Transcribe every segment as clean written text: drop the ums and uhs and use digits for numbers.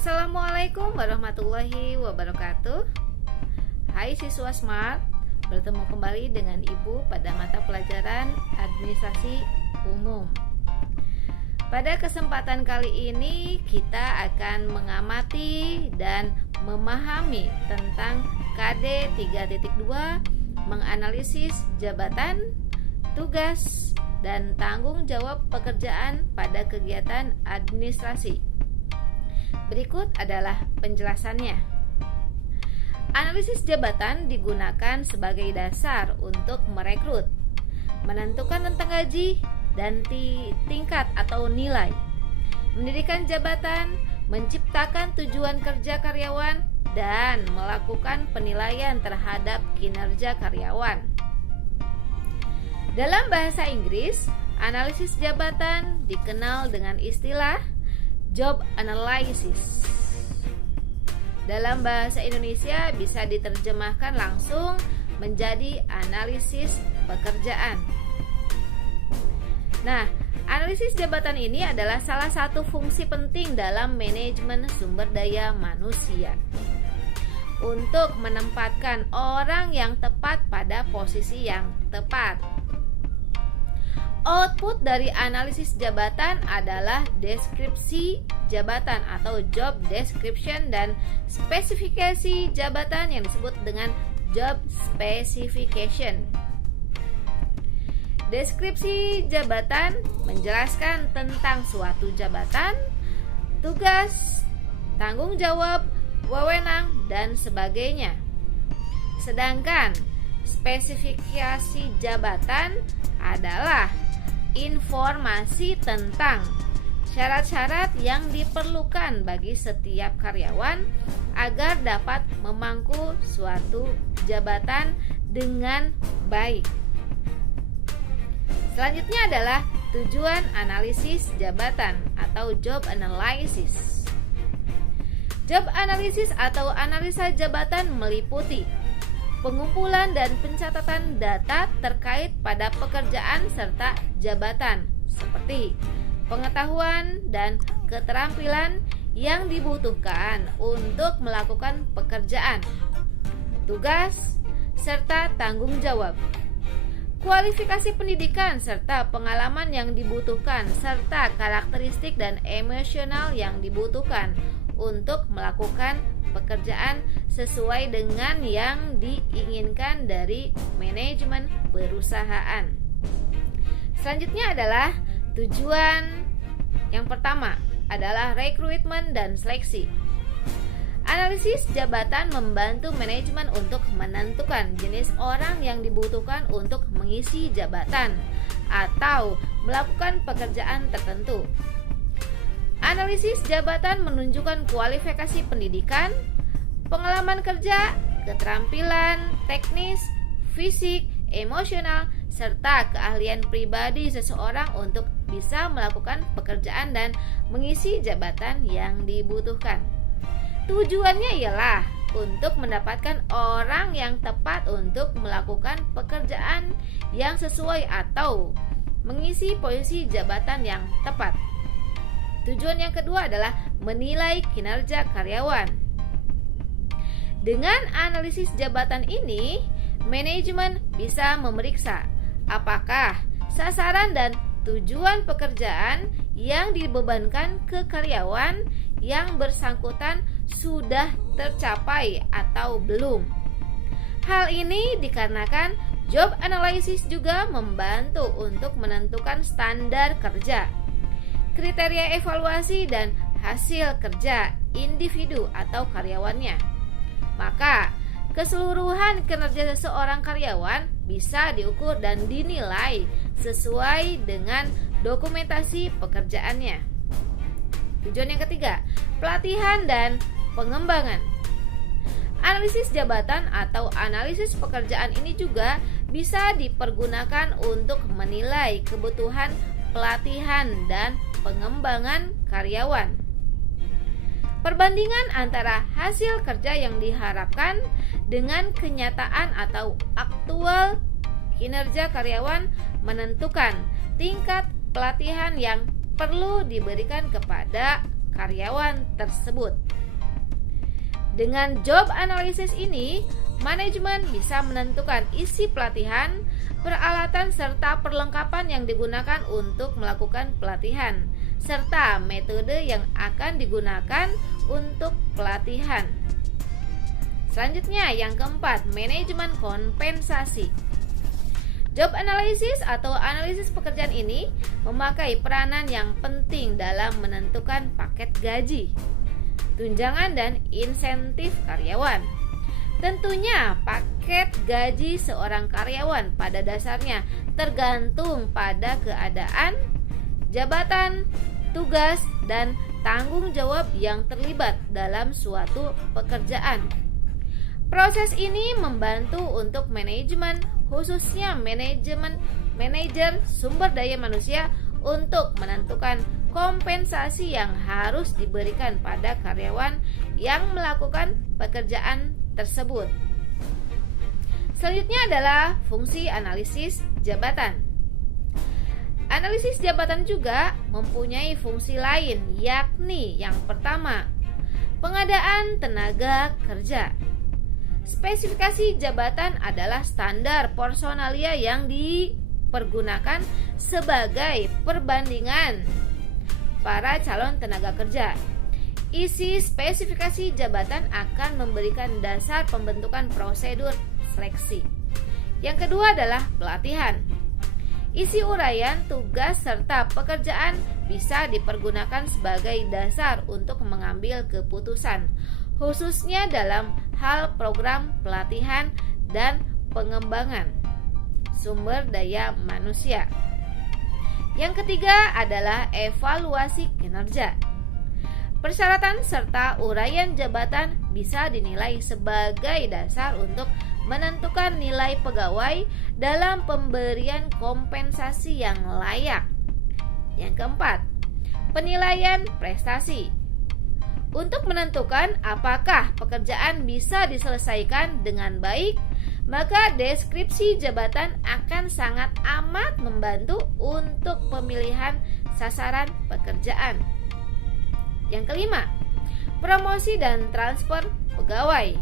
Assalamualaikum warahmatullahi wabarakatuh. Hai siswa Smart, bertemu kembali dengan Ibu pada mata pelajaran Administrasi Umum. Pada kesempatan kali ini kita akan mengamati dan memahami tentang KD 3.2, menganalisis jabatan, tugas, dan tanggung jawab pekerjaan pada kegiatan administrasi. Berikut adalah penjelasannya. Analisis jabatan digunakan sebagai dasar untuk merekrut, menentukan rentang gaji dan tingkat atau nilai, mendirikan jabatan, menciptakan tujuan kerja karyawan, dan melakukan penilaian terhadap kinerja karyawan. Dalam bahasa Inggris, analisis jabatan dikenal dengan istilah job analysis. Dalam bahasa Indonesia bisa diterjemahkan langsung menjadi analisis pekerjaan. Nah, analisis jabatan ini adalah salah satu fungsi penting dalam manajemen sumber daya manusia untuk menempatkan orang yang tepat pada posisi yang tepat. Output dari analisis jabatan adalah deskripsi jabatan atau job description dan spesifikasi jabatan yang disebut dengan job specification. Deskripsi jabatan menjelaskan tentang suatu jabatan, tugas, tanggung jawab, wewenang, dan sebagainya. Sedangkan spesifikasi jabatan adalah informasi tentang syarat-syarat yang diperlukan bagi setiap karyawan agar dapat memangku suatu jabatan dengan baik. Selanjutnya adalah tujuan analisis jabatan atau job analysis. Job analysis atau analisa jabatan meliputi pengumpulan dan pencatatan data terkait pada pekerjaan serta jabatan, seperti pengetahuan dan keterampilan yang dibutuhkan untuk melakukan pekerjaan, tugas, serta tanggung jawab, kualifikasi pendidikan serta pengalaman yang dibutuhkan, serta karakteristik dan emosional yang dibutuhkan untuk melakukan pekerjaan sesuai dengan yang diinginkan dari manajemen perusahaan. Selanjutnya adalah tujuan. Yang pertama adalah rekrutmen dan seleksi. Analisis jabatan membantu manajemen untuk menentukan jenis orang yang dibutuhkan untuk mengisi jabatan atau melakukan pekerjaan tertentu. Analisis jabatan menunjukkan kualifikasi pendidikan, pengalaman kerja, keterampilan teknis, fisik, emosional, serta keahlian pribadi seseorang untuk bisa melakukan pekerjaan dan mengisi jabatan yang dibutuhkan. Tujuannya ialah untuk mendapatkan orang yang tepat untuk melakukan pekerjaan yang sesuai atau mengisi posisi jabatan yang tepat. Tujuan yang kedua adalah menilai kinerja karyawan. Dengan analisis jabatan ini, manajemen bisa memeriksa apakah sasaran dan tujuan pekerjaan yang dibebankan ke karyawan yang bersangkutan sudah tercapai atau belum. Hal ini dikarenakan job analysis juga membantu untuk menentukan standar kerja, kriteria evaluasi dan hasil kerja individu atau karyawannya. Maka, keseluruhan kinerja seseorang karyawan bisa diukur dan dinilai sesuai dengan dokumentasi pekerjaannya. Tujuan yang ketiga, pelatihan dan pengembangan. Analisis jabatan atau analisis pekerjaan ini juga bisa dipergunakan untuk menilai kebutuhan pelatihan dan pengembangan karyawan. Perbandingan antara hasil kerja yang diharapkan dengan kenyataan atau aktual kinerja karyawan menentukan tingkat pelatihan yang perlu diberikan kepada karyawan tersebut. Dengan job analysis ini, manajemen bisa menentukan isi pelatihan, peralatan serta perlengkapan yang digunakan untuk melakukan pelatihan, serta metode yang akan digunakan untuk pelatihan. Selanjutnya, yang keempat, manajemen kompensasi. Job analysis atau analisis pekerjaan ini memakai peranan yang penting dalam menentukan paket gaji, tunjangan dan insentif karyawan. Tentunya paket gaji seorang karyawan pada dasarnya tergantung pada keadaan, jabatan, tugas, dan tanggung jawab yang terlibat dalam suatu pekerjaan. Proses ini membantu untuk manajemen, khususnya manajer sumber daya manusia, untuk menentukan kompensasi yang harus diberikan pada karyawan yang melakukan pekerjaan tersebut. Selanjutnya adalah fungsi analisis jabatan. Analisis jabatan juga mempunyai fungsi lain, yakni yang pertama, pengadaan tenaga kerja. Spesifikasi jabatan adalah standar personalia yang dipergunakan sebagai perbandingan para calon tenaga kerja. Isi spesifikasi jabatan akan memberikan dasar pembentukan prosedur seleksi. Yang kedua adalah pelatihan. Isi uraian tugas serta pekerjaan bisa dipergunakan sebagai dasar untuk mengambil keputusan, khususnya dalam hal program pelatihan dan pengembangan sumber daya manusia. Yang ketiga adalah evaluasi kinerja. Persyaratan serta uraian jabatan bisa dinilai sebagai dasar untuk menentukan nilai pegawai dalam pemberian kompensasi yang layak. Yang keempat, penilaian prestasi. Untuk menentukan apakah pekerjaan bisa diselesaikan dengan baik, maka deskripsi jabatan akan sangat amat membantu untuk pemilihan sasaran pekerjaan. Yang kelima, promosi dan transfer pegawai.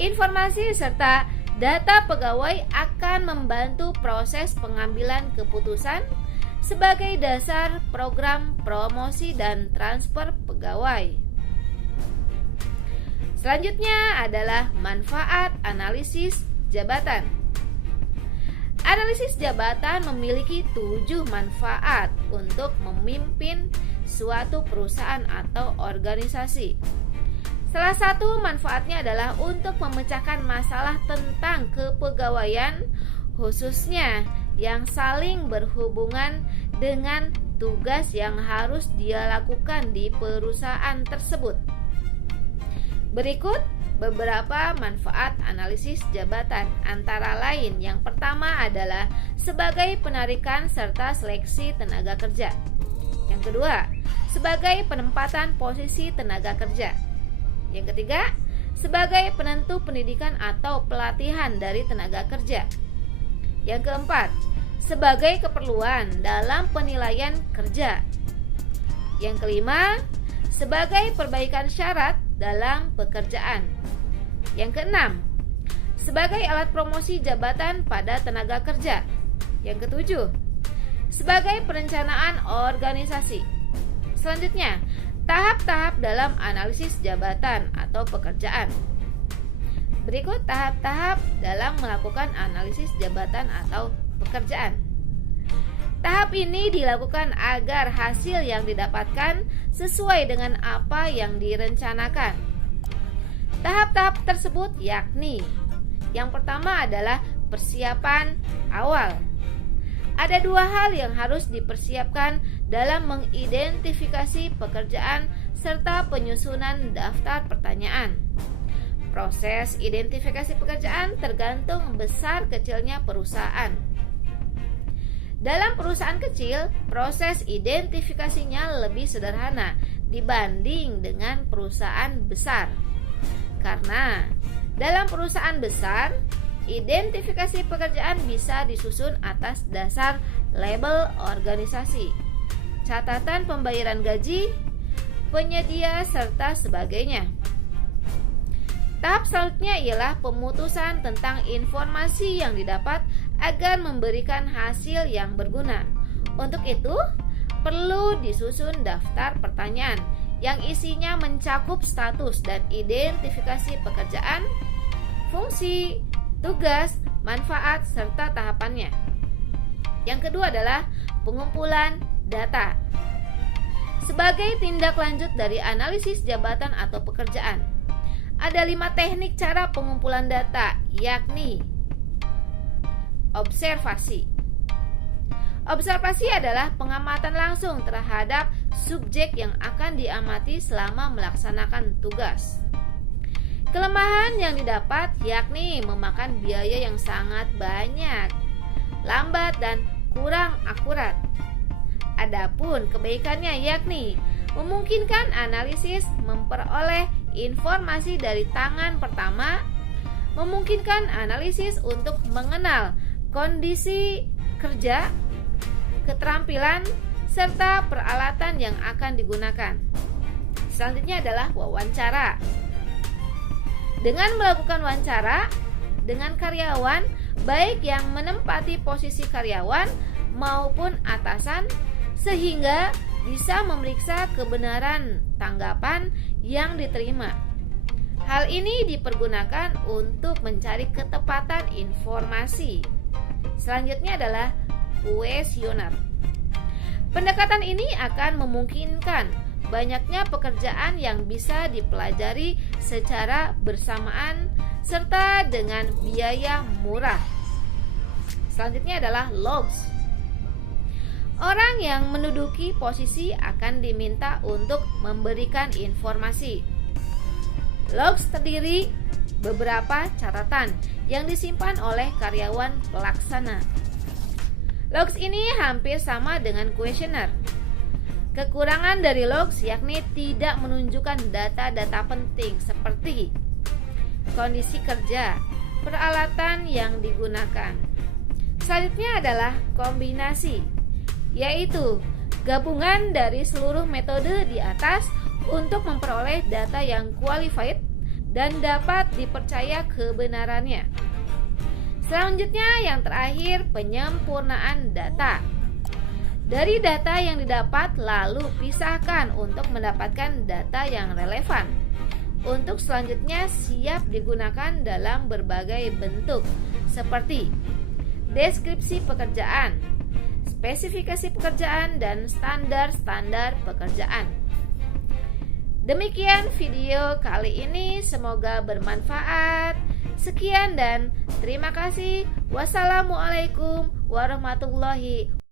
Informasi serta data pegawai akan membantu proses pengambilan keputusan sebagai dasar program promosi dan transfer pegawai. Selanjutnya adalah manfaat analisis jabatan. Analisis jabatan memiliki 7 manfaat untuk memimpin suatu perusahaan atau organisasi. Salah satu manfaatnya adalah untuk memecahkan masalah tentang kepegawaian, khususnya yang saling berhubungan dengan tugas yang harus dia lakukan di perusahaan tersebut. Berikut beberapa manfaat analisis jabatan, antara lain yang pertama adalah sebagai penarikan serta seleksi tenaga kerja. Yang kedua, sebagai penempatan posisi tenaga kerja. Yang ketiga, sebagai penentu pendidikan atau pelatihan dari tenaga kerja. Yang keempat, sebagai keperluan dalam penilaian kerja. Yang kelima, sebagai perbaikan syarat dalam pekerjaan. Yang keenam, sebagai alat promosi jabatan pada tenaga kerja. Yang ketujuh, sebagai perencanaan organisasi. Selanjutnya, tahap-tahap dalam analisis jabatan atau pekerjaan. Berikut tahap-tahap dalam melakukan analisis jabatan atau pekerjaan. Tahap ini dilakukan agar hasil yang didapatkan sesuai dengan apa yang direncanakan. Tahap-tahap tersebut yakni: yang pertama adalah persiapan awal. Ada 2 hal yang harus dipersiapkan dalam mengidentifikasi pekerjaan serta penyusunan daftar pertanyaan. Proses identifikasi pekerjaan tergantung besar kecilnya perusahaan. Dalam perusahaan kecil, proses identifikasinya lebih sederhana dibanding dengan perusahaan besar. Karena dalam perusahaan besar, identifikasi pekerjaan bisa disusun atas dasar label organisasi, catatan pembayaran gaji, penyedia, serta sebagainya. Tahap selanjutnya ialah pemutusan tentang informasi yang didapat agar memberikan hasil yang berguna. Untuk itu, perlu disusun daftar pertanyaan yang isinya mencakup status dan identifikasi pekerjaan, fungsi, tugas, manfaat, serta tahapannya. Yang kedua adalah pengumpulan data. Sebagai tindak lanjut dari analisis jabatan atau pekerjaan, ada 5 teknik cara pengumpulan data, yakni observasi. Observasi adalah pengamatan langsung terhadap subjek yang akan diamati selama melaksanakan tugas. Kelemahan yang didapat yakni memakan biaya yang sangat banyak, lambat dan kurang akurat. Adapun kebaikannya yakni memungkinkan analisis memperoleh informasi dari tangan pertama, memungkinkan analisis untuk mengenal kondisi kerja, keterampilan, serta peralatan yang akan digunakan. Selanjutnya adalah wawancara. Dengan melakukan wawancara dengan karyawan, baik yang menempati posisi karyawan maupun atasan, sehingga bisa memeriksa kebenaran tanggapan yang diterima. Hal ini dipergunakan untuk mencari ketepatan informasi. Selanjutnya adalah kuesioner. Pendekatan ini akan memungkinkan banyaknya pekerjaan yang bisa dipelajari secara bersamaan serta dengan biaya murah. Selanjutnya adalah logs. Orang yang menduduki posisi akan diminta untuk memberikan informasi. Logs terdiri beberapa catatan yang disimpan oleh karyawan pelaksana. Logs ini hampir sama dengan kuesioner. Kekurangan dari logs yakni tidak menunjukkan data-data penting seperti kondisi kerja, peralatan yang digunakan. Selanjutnya adalah kombinasi, yaitu gabungan dari seluruh metode di atas untuk memperoleh data yang qualified dan dapat dipercaya kebenarannya. Selanjutnya yang terakhir, penyempurnaan data. Dari data yang didapat lalu pisahkan untuk mendapatkan data yang relevan. Untuk selanjutnya siap digunakan dalam berbagai bentuk seperti deskripsi pekerjaan, spesifikasi pekerjaan, dan standar-standar pekerjaan. Demikian video kali ini, semoga bermanfaat. Sekian dan terima kasih. Wassalamualaikum warahmatullahi wabarakatuh.